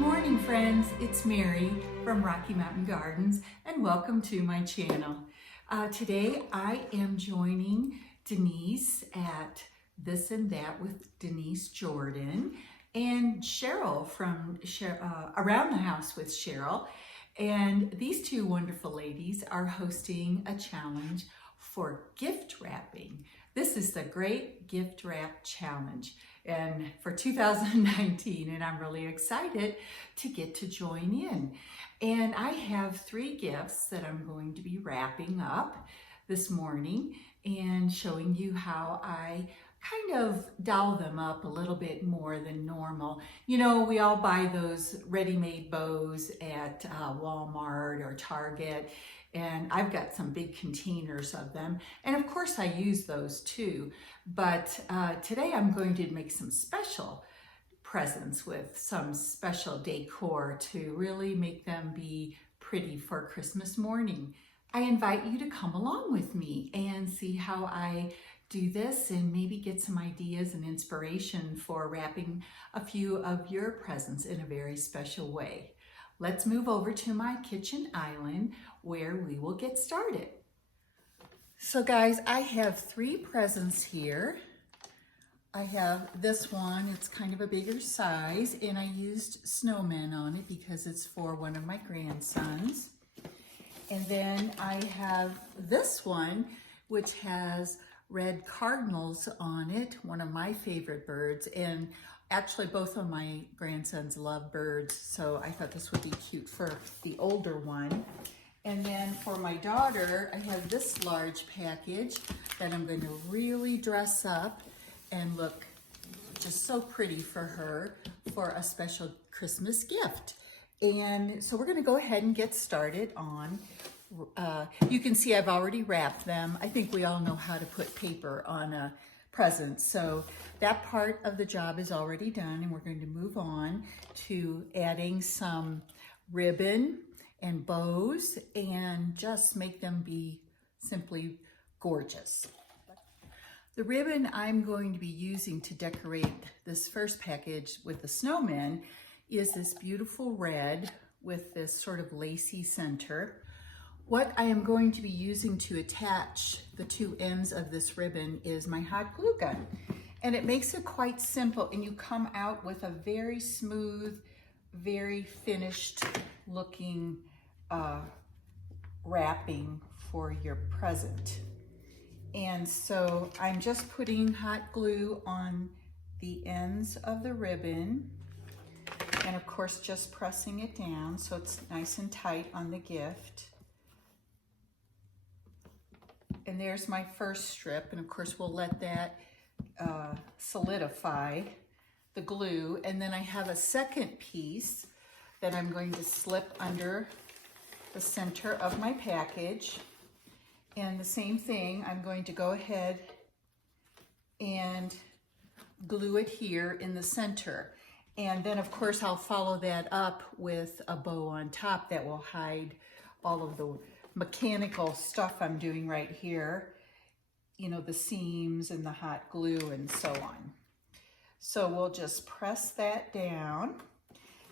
morning, friends. It's Mary from Rocky Mountain Gardens, and welcome to my channel. Today I am joining Denise at This and That with Denise Jordan and Cheryl from Around the House with Cheryl. And these two wonderful ladies are hosting a challenge for gift wrapping. This is the Great Gift Wrap Challenge, and for 2019, and I'm really excited to get to join in. And I have 3 gifts that I'm going to be wrapping up this morning and showing you how I kind of doll them up a little bit more than normal. You know, we all buy those ready-made bows at Walmart or Target, and I've got some big containers of them. And of course I use those too. But today I'm going to make some special presents with some special decor to really make them be pretty for Christmas morning. I invite you to come along with me and see how I do this and maybe get some ideas and inspiration for wrapping a few of your presents in a very special way. Let's move over to my kitchen island where we will get started. So guys, I have 3 presents here. I have this one, it's kind of a bigger size, and I used snowmen on it because it's for one of my grandsons. And then I have this one, which has red cardinals on it, one of my favorite birds. And actually both of my grandsons love birds, so I thought this would be cute for the older one. And then for my daughter, I have this large package that I'm going to really dress up and look just so pretty for her for a special Christmas gift. And so we're going to go ahead and get started on, you can see I've already wrapped them. I think we all know how to put paper on a present. So that part of the job is already done, and we're going to move on to adding some ribbon and bows and just make them be simply gorgeous. The ribbon I'm going to be using to decorate this first package with the snowmen is this beautiful red with this sort of lacy center. What I am going to be using to attach the 2 ends of this ribbon is my hot glue gun. And it makes it quite simple, and you come out with a very smooth, very finished looking wrapping for your present. And so I'm just putting hot glue on the ends of the ribbon, and of course just pressing it down so it's nice and tight on the gift. And there's my first strip, and of course we'll let that solidify the glue. And then I have a second piece that I'm going to slip under the center of my package. And the same thing, I'm going to go ahead and glue it here in the center. And then of course I'll follow that up with a bow on top that will hide all of the mechanical stuff I'm doing right here, you know, the seams and the hot glue and so on. So we'll just press that down,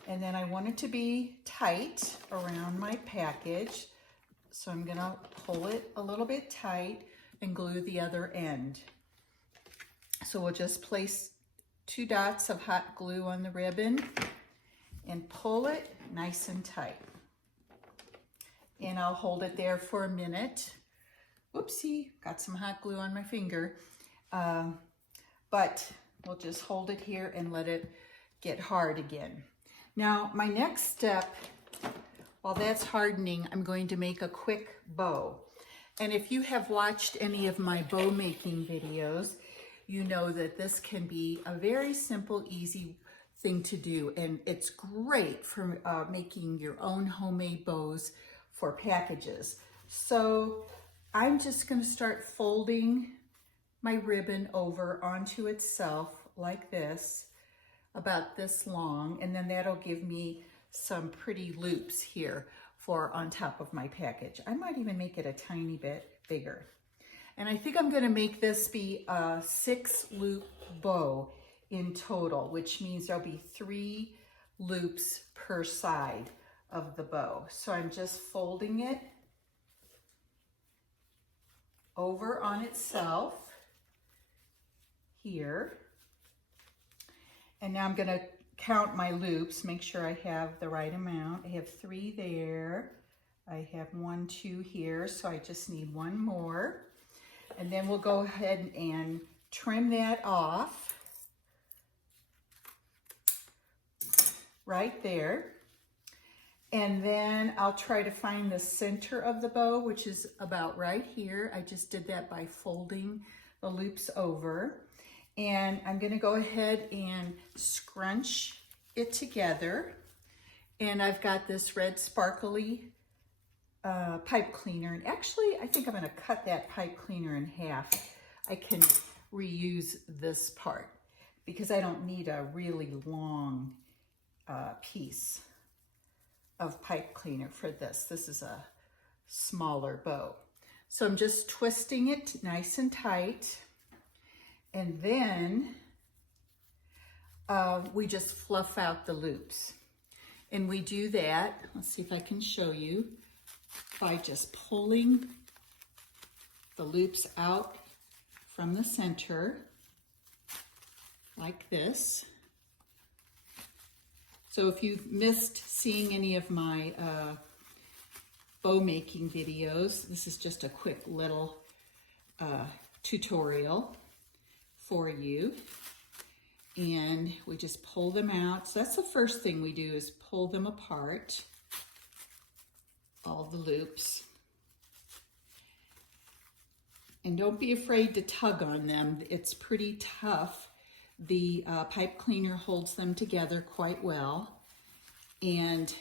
and then I want it to be tight around my package, so I'm gonna pull it a little bit tight and glue the other end. So we'll just place 2 dots of hot glue on the ribbon and pull it nice and tight. And I'll hold it there for a minute. Whoopsie, got some hot glue on my finger. But we'll just hold it here and let it get hard again. Now, my next step, while that's hardening, I'm going to make a quick bow. And if you have watched any of my bow making videos, you know that this can be a very simple, easy thing to do. And it's great for making your own homemade bows for packages. So I'm just going to start folding my ribbon over onto itself like this, about this long, and then that'll give me some pretty loops here for on top of my package. I might even make it a tiny bit bigger. And I think I'm going to make this be a 6 loop bow in total, which means there'll be 3 loops per side of the bow. So I'm just folding it over on itself here. And now I'm going to count my loops, make sure I have the right amount. I have 3 there. I have 1, 2 here, so I just need 1 more. And then we'll go ahead and trim that off right there. And then I'll try to find the center of the bow, which is about right here. I just did that by folding the loops over. And I'm gonna go ahead and scrunch it together. And I've got this red sparkly pipe cleaner. And actually, I think I'm gonna cut that pipe cleaner in half. I can reuse this part because I don't need a really long piece of pipe cleaner for this. This is a smaller bow. So I'm just twisting it nice and tight. And then we just fluff out the loops. And we do that, let's see if I can show you, by just pulling the loops out from the center like this. So if you've missed seeing any of my bow making videos, this is just a quick little tutorial for you. And we just pull them out. So that's the first thing we do, is pull them apart, all the loops. And don't be afraid to tug on them. It's pretty tough. The pipe cleaner holds them together quite well. And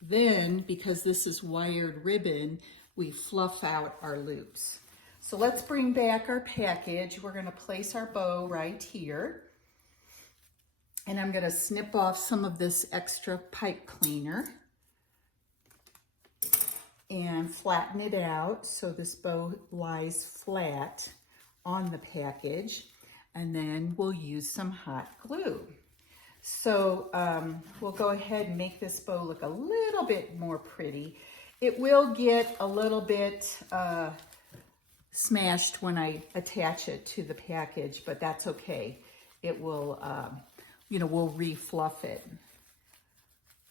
then, because this is wired ribbon, we fluff out our loops. So let's bring back our package. We're gonna place our bow right here. And I'm gonna snip off some of this extra pipe cleaner and flatten it out so this bow lies flat on the package. And then we'll use some hot glue. So we'll go ahead and make this bow look a little bit more pretty. It will get a little bit smashed when I attach it to the package, but that's okay. It will, you know, we'll re-fluff it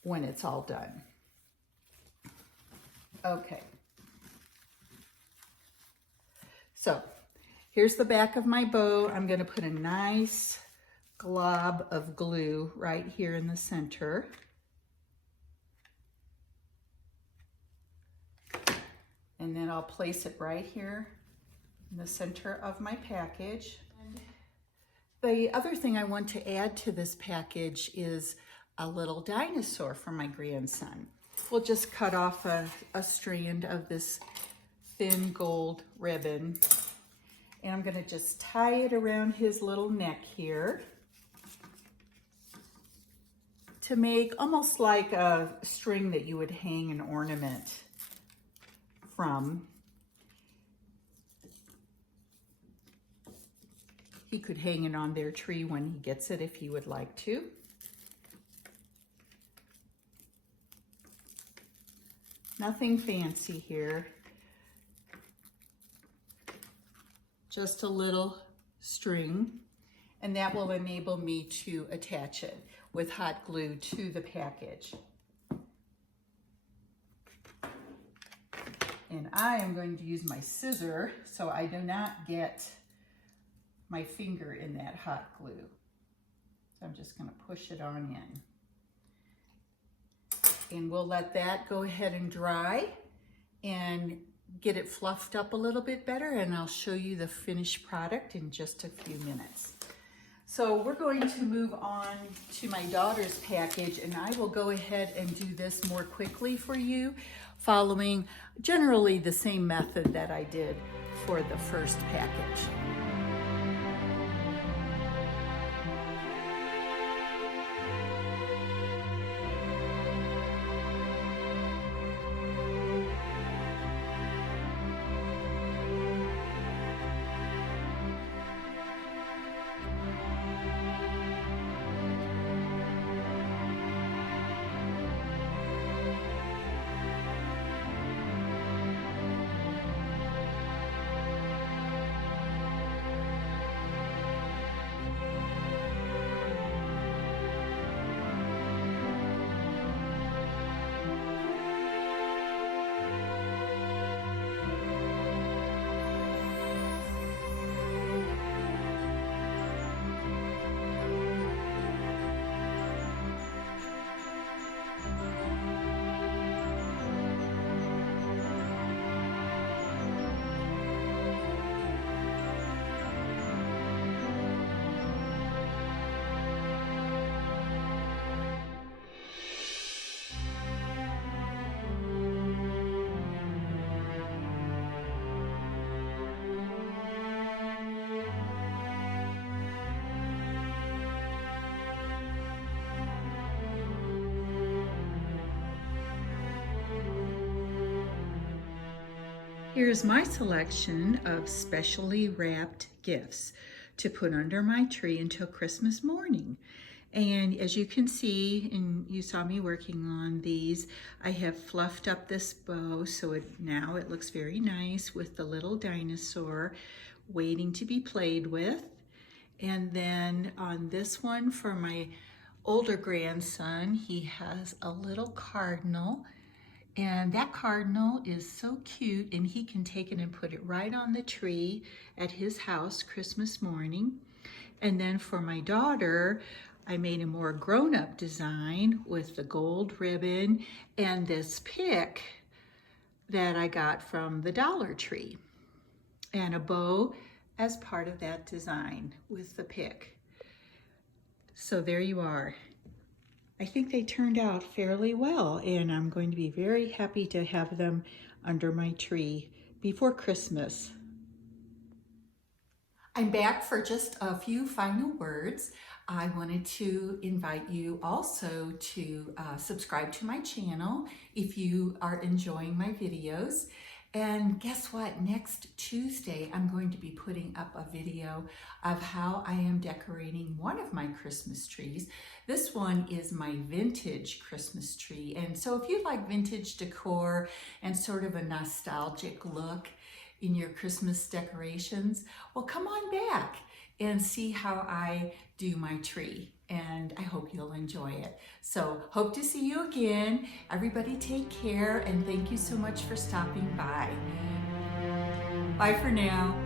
when it's all done. Okay. So here's the back of my bow. I'm going to put a nice glob of glue right here in the center. And then I'll place it right here in the center of my package. And the other thing I want to add to this package is a little dinosaur for my grandson. We'll just cut off a strand of this thin gold ribbon. And I'm gonna just tie it around his little neck here to make almost like a string that you would hang an ornament from. He could hang it on their tree when he gets it if he would like to. Nothing fancy here. Just a little string, and that will enable me to attach it with hot glue to the package. And I am going to use my scissor so I do not get my finger in that hot glue. So I'm just going to push it on in. And we'll let that go ahead and dry and get it fluffed up a little bit better, and I'll show you the finished product in just a few minutes. So we're going to move on to my daughter's package, and I will go ahead and do this more quickly for you, following generally the same method that I did for the first package. Here's my selection of specially wrapped gifts to put under my tree until Christmas morning. And as you can see, and you saw me working on these, I have fluffed up this bow so now it looks very nice with the little dinosaur waiting to be played with. And then on this one for my older grandson, he has a little cardinal. And that cardinal is so cute, and he can take it and put it right on the tree at his house Christmas morning. And then for my daughter, I made a more grown-up design with the gold ribbon and this pick that I got from the Dollar Tree, and a bow as part of that design with the pick. So there you are. I think they turned out fairly well, and I'm going to be very happy to have them under my tree before Christmas. I'm back for just a few final words. I wanted to invite you also to subscribe to my channel if you are enjoying my videos. And guess what? Next Tuesday, I'm going to be putting up a video of how I am decorating one of my Christmas trees. This one is my vintage Christmas tree. And so if you like vintage decor and sort of a nostalgic look in your Christmas decorations, well, come on back and see how I do my tree. And I hope you'll enjoy it. So hope to see you again. Everybody take care, and thank you so much for stopping by. Bye for now.